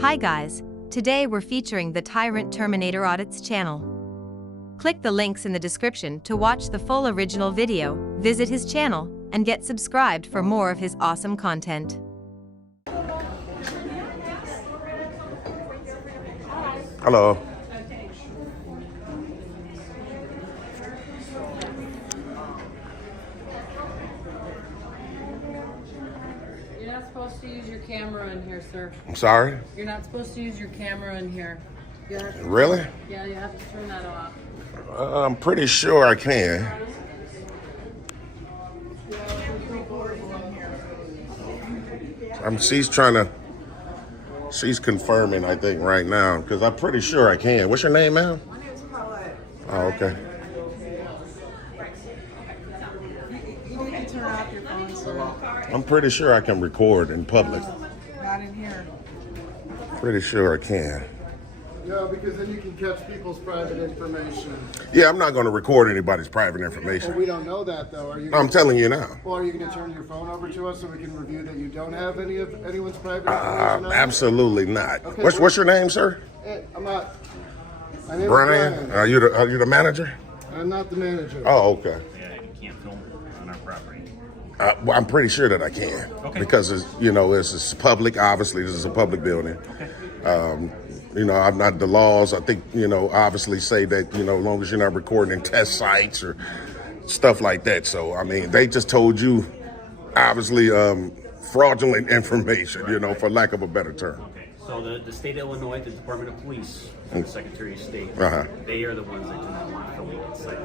Hi guys, today we're featuring the Tyrant Terminator Audits channel. Click the links in the description to watch the full original video, visit his channel, and get subscribed for more of his awesome content. Hello. You're not supposed to use your camera in here, sir. I'm sorry? You're not supposed to use your camera in here. Really? Yeah, you have to turn that off. I'm pretty sure I can. She's confirming, I think, right now, because I'm pretty sure I can. What's your name, ma'am? My name's Paulette. Oh, okay. You need to turn off your phone, sir. I'm pretty sure I can record in public. Not in here. Pretty sure I can. Yeah, because then you can catch people's private information. Yeah, I'm not going to record anybody's private Well, information. we don't know that, though. I'm telling you now. Well, are you going to turn your phone over to us so we can review that you don't have any of anyone's private information? on? Absolutely not. Okay, What's your name, sir? I'm not. My name is Brian? Are you the manager? I'm not the manager. Oh, okay. Yeah, you can't film on our property. Well, I'm pretty sure that I can. Okay. Because it's public. Obviously, this is a public building. I'm not the laws. I think obviously say that as long as you're not recording in test sites or stuff like that. So I mean, they just told you obviously fraudulent information. For lack of a better term. Okay, so the state of Illinois, the Department of Police, and the Secretary of State, Uh-huh. they are the ones that do not want filming inside.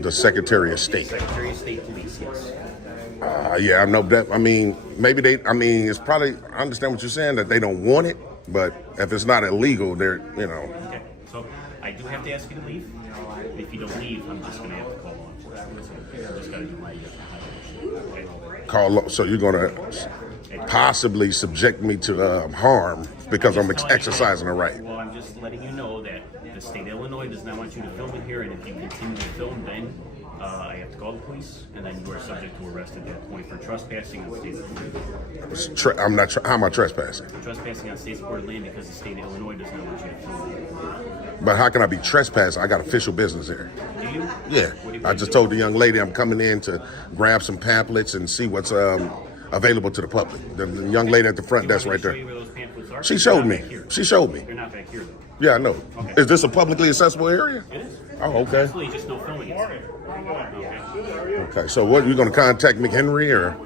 The Secretary of State. Secretary of State Police, yes. Yeah, I know that. I mean, maybe it's probably, I understand what you're saying, that they don't want it, but if it's not illegal, they're. Okay, so I do have to ask you to leave. If you don't leave, I'm just going to have to call law enforcement. So I just got to do my okay? So you're going to possibly subject me to harm because I'm exercising a right. Well, I'm just letting you know that the state of Illinois does not want you to film in here, and if you continue to film, then I have to call the police, and then you are subject to arrest at that point for trespassing on state land. How am I trespassing? Trespassing on state supported land because the state of Illinois does not want you to film. But how can I be trespassing? I got official business here. Do you? Yeah. What do you I just told the young lady I'm coming in to grab some pamphlets and see what's available to the public. The young lady at the front desk right Show you there. where those pamphlets are? She showed They're me. not back here. She showed me. They're not back here, though. Yeah, I know. Okay. Is this a publicly accessible area? It is. Oh, okay. Absolutely, just no filming. Okay. Okay, so what, you going to contact McHenry or?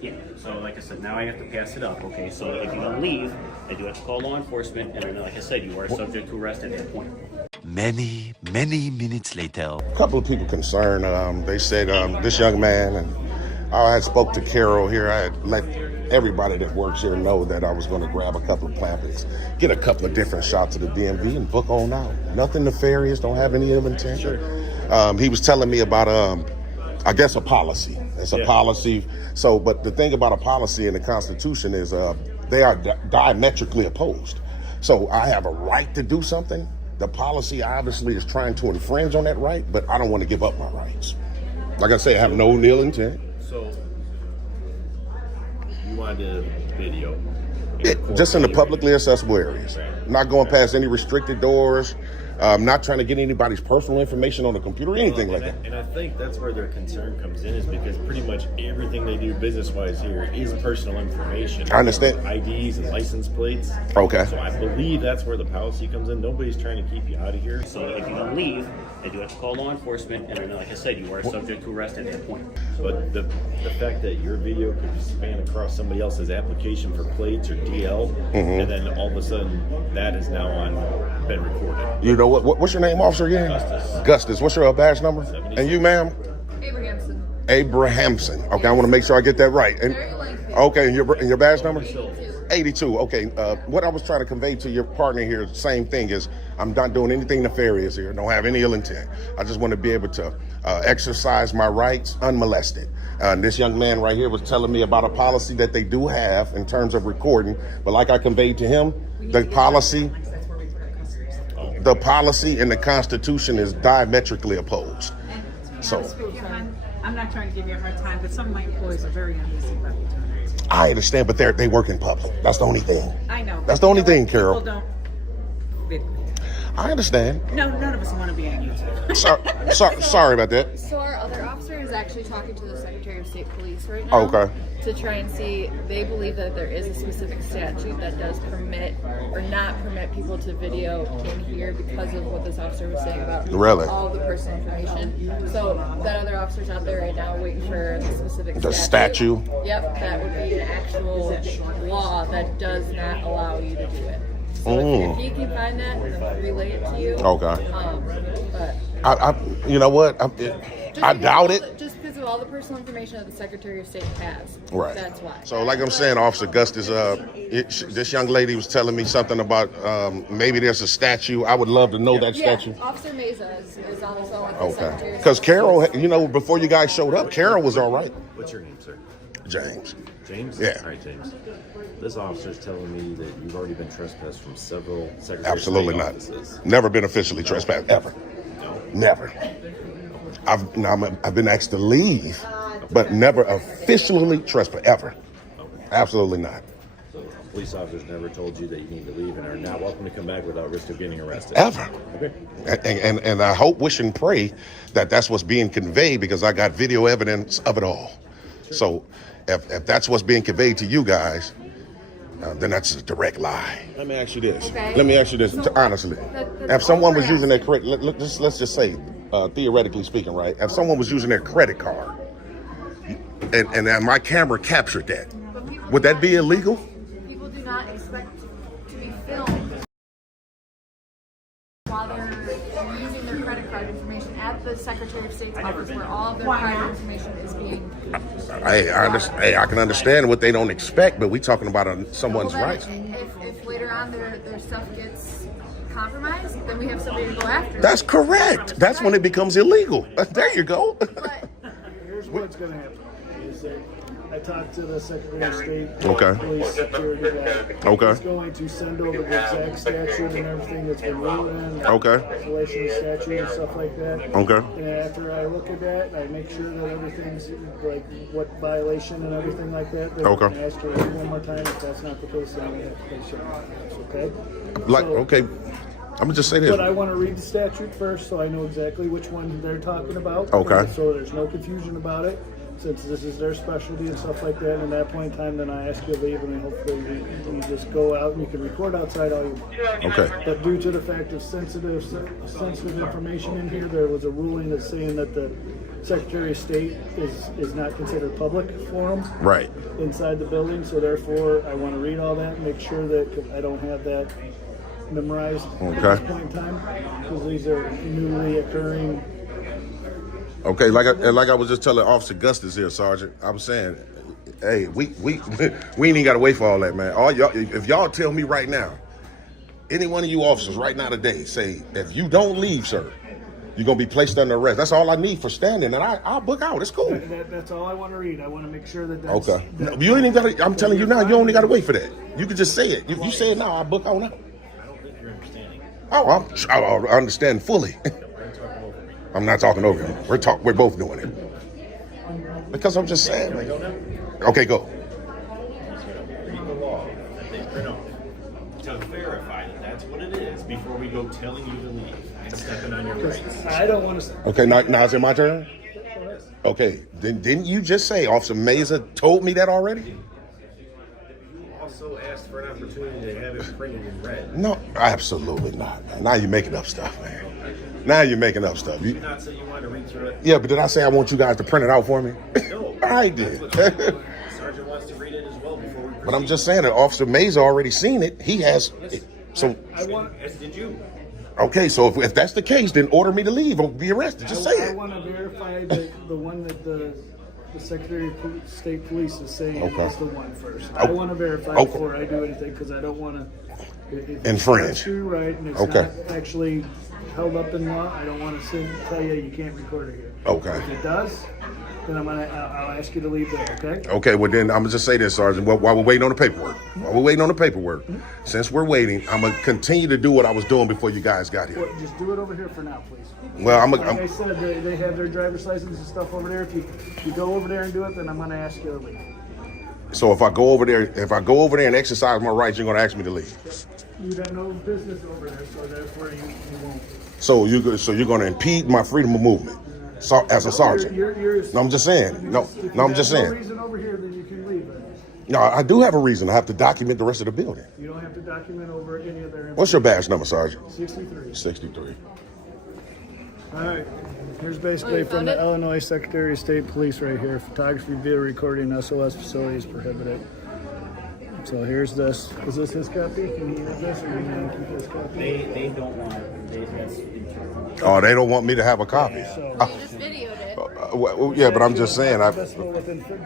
Yeah, so like I said, now I have to pass it up, okay? So if you don't leave, I do have to call law enforcement, and then, like I said, you are subject to arrest at that point. Many minutes later. A couple of people concerned. They said this young man, and I had spoke to Carol here. I had let everybody that works here know that I was going to grab a couple of pamphlets, get a couple of different shots of the DMV, and book on out. Nothing nefarious. Don't have any ill intent. Sure. He was telling me about I guess a policy. It's a policy. So, but the thing about a policy in the Constitution is they are diametrically opposed. So I have a right to do something. The policy obviously is trying to infringe on that right, but I don't want to give up my rights. Like I say, I have no ill intent. So, you wanted a video? Just in the publicly accessible areas. Not going past any restricted doors. Not trying to get anybody's personal information on the computer, anything like that. And I think that's where their concern comes in, is because pretty much everything they do business-wise here is personal information. I understand. IDs and license plates. Okay. So I believe that's where the policy comes in. Nobody's trying to keep you out of here. So if you don't leave, I do have to call law enforcement, and then, like I said, you are subject to arrest at that point. But the fact that your video could span across somebody else's application for plates or DL, and then all of a sudden that is now been recorded. You know what's your name, officer, again? Gustus. What's your badge number? 76. And you, ma'am? Abrahamson. Abrahamson. Okay, I want to make sure I get that right. And, Very lengthy. okay, and your badge number? 82. 82. Okay. What I was trying to convey to your partner here, same thing, is I'm not doing anything nefarious here. Don't have any ill intent. I just want to be able to exercise my rights unmolested. This young man right here was telling me about a policy that they do have in terms of recording, but like I conveyed to him, the policy in the Constitution is diametrically opposed. So, I'm not trying to give you a hard time, but some of my employees are very uneasy about you doing that. I understand, but they work in public. That's the only thing. I know. That's the only thing, Carol. People don't. I understand. No, none of us want to be on YouTube. Sorry about that. So our other officer is actually talking to the Secretary of State Police right now. Okay. To try and see, they believe that there is a specific statute that does permit or not permit people to video in here because of what this officer was saying about Really? all the personal information. So that other officer's out there right now waiting for the specific The statute? Yep, that would be an actual law that does not allow you to do it. So if he can find that, then relay it to you. Okay. But I you know what? I doubt it. Just because of all the personal information that the Secretary of State has. Right. That's why. So, like I'm saying, Officer Gustis, this young lady was telling me something about maybe there's a statue. I would love to know that statue. Officer Meza is on the phone with the Okay. Secretary of Because State. Carol, you know, before you guys showed up, Carol was all right. What's your name, sir? James. James? Yeah. All right, James. This officer's telling me that you've already been trespassed from several Secretary Absolutely of State not. offices. Never been officially trespassed, ever. Never. I've been asked to leave, but never officially trespassed, ever. Absolutely not. So police officers never told you that you need to leave and are not welcome to come back without risk of getting arrested. Ever. Okay. And I hope, wish, and pray that that's what's being conveyed because I got video evidence of it all. So if that's what's being conveyed to you guys, then that's a direct lie. Let me ask you this. Okay. Let me ask you this, honestly. That's If someone was all we're using their credit, let's just say, theoretically speaking, right? If someone was using their credit card and my camera captured that, would that be illegal? People do not expect to be filmed while they're using their credit card information at the Secretary of State's office where all of their private information is being... I can understand what they don't expect, but we're talking about someone's Well, then rights. If later on their stuff gets compromised, then we have somebody to go after. That's correct. That's when it becomes illegal. There you go. But Here's what's going to happen. Is that I talked to the Secretary of State, Okay. Police Security guy. Okay. He's going to send over the exact statute and everything that's been written. Okay. Violation of statute and stuff like that. Okay. And after I look at that, I make sure that everything's like what violation and everything like that. Then Okay. I can ask her one more time. If that's not the case, then we have to pay something. Okay. Like, So- okay, I'm gonna just say this. But I want to read the statute first, so I know exactly which one they're talking about. Okay. So there's no confusion about it, since this is their specialty and stuff like that. And at that point in time, then I ask you to leave, and then hopefully you just go out and you can record outside all you want. Okay. But due to the fact of sensitive information in here, there was a ruling that's saying that the Secretary of State is not considered public forum Right. inside the building. So therefore, I want to read all that and make sure that 'cause I don't have that memorized at this Okay. point in time, because these are newly occurring. Okay, like I was just telling Officer Gustis here, Sergeant. I'm saying, hey, we ain't even gotta wait for all that, man. All y'all, if y'all tell me right now, any one of you officers right now today say, if you don't leave, sir, you're gonna be placed under arrest. That's all I need for standing, and I'll book out. It's cool. That's all I want to read. I want to make sure that that's... Okay. No, you ain't even gotta. I'm telling you now, you only gotta wait for that. You can just say it. If you say it now, I'll book out now. Oh, I understand fully. I'm not talking over him. We're both doing it. Because I'm just saying. Like, okay, go. Read the law that they print off to verify that that's what it is before we go telling you to leave and stepping on your rights. I don't want to... Okay, now is it my turn? Okay, didn't you just say Officer Meza told me that already? Also asked for an opportunity to have it printed in red. No, absolutely not, man. Now you're making up stuff, man. Now you're making up stuff. Did you not say you wanted to read through it? Yeah, but did I say I want you guys to print it out for me? No. I That's did. what the Sergeant wants to read it as well before we proceed. But I'm just saying that Officer Meza already seen it. He has. So, I want... As did you. okay, so if that's the case, then order me to leave or be arrested. Just say I it. want to verify that the one that the Secretary of State Police is saying Okay. is the one first. I want to verify Okay. before I do anything, because I don't want to... Infringe. True, right, and it's Okay. not actually held up in law. I don't want to tell you you can't record it here. Okay. If it does, then I'll ask you to leave there, okay? Okay, well then I'm gonna just say this, Sergeant. While we're waiting on the paperwork, since we're waiting, I'm gonna continue to do what I was doing before you guys got here. Well, just do it over here for now, please. Well, Like I said, they have their driver's license and stuff over there. If you go over there and do it, then I'm gonna ask you to leave. So if I go over there and exercise my rights, you're gonna ask me to leave. You got no business over there, so therefore you won't. So you're gonna impede my freedom of movement, so, as a sergeant. No, I'm just saying. No, I'm just No saying. reason over here, then you can leave. No, I do have a reason. I have to document the rest of the building. You don't have to document over any of their. What's your badge number, Sergeant? 63. 63. All right. Here's basically you from found the it? Illinois Secretary of State Police right here. Photography, video recording, SOS facilities prohibited. So here's this. Is this his copy? Can you use this, or do you want to keep this copy? They don't want that's Oh, they don't want me to have a copy. So, You just videoed it. Well, yeah, but I'm just saying. accessible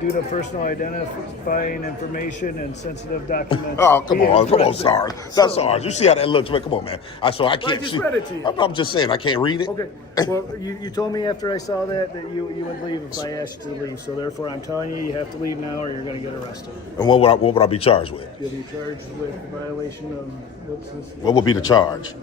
due to personal identifying information and sensitive documents. Oh, come on, being Sarge. present. That's Sarge. You see how that looks, man? Come on, man. I can't just see. read it to you. I'm just saying I can't read it. Okay. Well, you told me after I saw that you would leave if I asked you to leave. So therefore, I'm telling you, you have to leave now, or you're going to get arrested. And what would I be charged with? You'll be charged with violation of what's this? What would be the charge?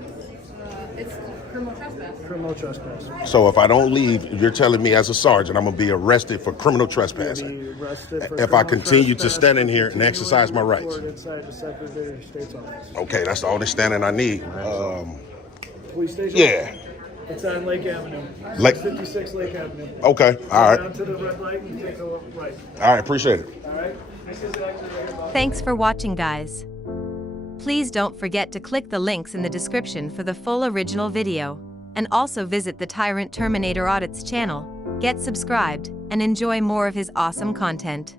It's criminal trespass. Criminal trespass. So if I don't leave, you're telling me as a sergeant I'm gonna be arrested for criminal You'll trespassing. be arrested for If I criminal continue to trespass stand in here and continuing exercise my to rights. report inside the Secretary of State's office. Okay, that's the only standing I need. Police station. Yeah. It's on Lake Avenue. Lake- 56 Lake Avenue. Okay. All right. Down to the red light and take a right. All right. Appreciate it. All right. This is actually right about. Thanks for watching, guys. Please don't forget to click the links in the description for the full original video, and also visit the Tyrant Terminator Audits channel, get subscribed, and enjoy more of his awesome content.